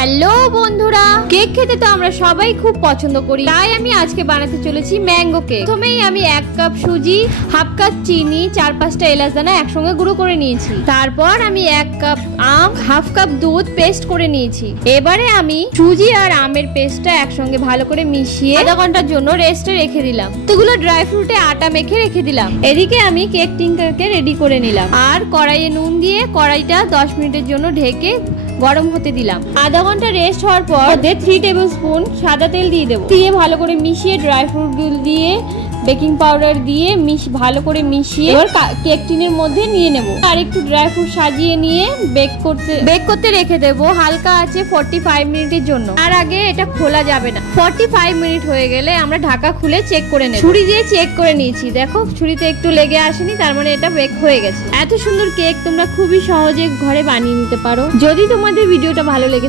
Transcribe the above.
Hello বন্ধুরা, cake খেতে তো আমরা সবাই খুব পছন্দ করি, তাই আমি আজকে বানাতে চলেছি ম্যাঙ্গো কেক। প্রথমেই আমি 1 কাপ সুজি, হাফ কাপ চিনি, 4-5টা এলাচ দানা একসঙ্গে গুঁড়ো করে নিয়েছি। তারপর আমি 1 কাপ আম, হাফ কাপ দুধ পেস্ট করে নিয়েছি। এবারে আমি সুজি আর আমের পেস্টটা একসঙ্গে ভালো করে মিশিয়ে আধা ঘন্টার জন্য রেস্টে রেখে দিলাম। এগুলো ড্রাই ফ্রুটে আটা মেখে রেখে দিলাম। এদিকে আমি কেক টিনটাকে রেডি করে নিলাম আর কড়াইয়ে নুন দিয়ে কড়াইটা 10 মিনিটের জন্য ঢেকে গরম হতে দিলাম। আধা ঘন্টা রেস্ট হওয়ার পর 3 টেবিল স্পুন সাদা তেল দিয়ে দেবো। দিয়ে ভালো করে মিশিয়ে ড্রাই ফ্রুট গুলো দিয়ে বেকিং পাউডার দিয়ে ভালো করে মিশিয়ে এবার কেক টিনের মধ্যে নিয়ে নেব। আর একটু ড্রাই ফ্রুট সাজিয়ে নিয়ে বেক করতে রেখে দেবো হালকা আছে 45 মিনিটের জন্য। আর আগে এটা খোলা যাবে না। 45 মিনিট হয়ে গেলে আমরা ঢাকা খুলে চেক করে নেব। ছুরি দিয়ে চেক করে নিয়েছি, দেখো ছুরিতে একটু লেগে আসেনি, তার মানে এটা বেক হয়ে গেছে। এত সুন্দর কেক তোমরা খুবই সহজে ঘরে বানিয়ে নিতে পারো। যদি তোমাদের ভিডিওটা ভালো লেগে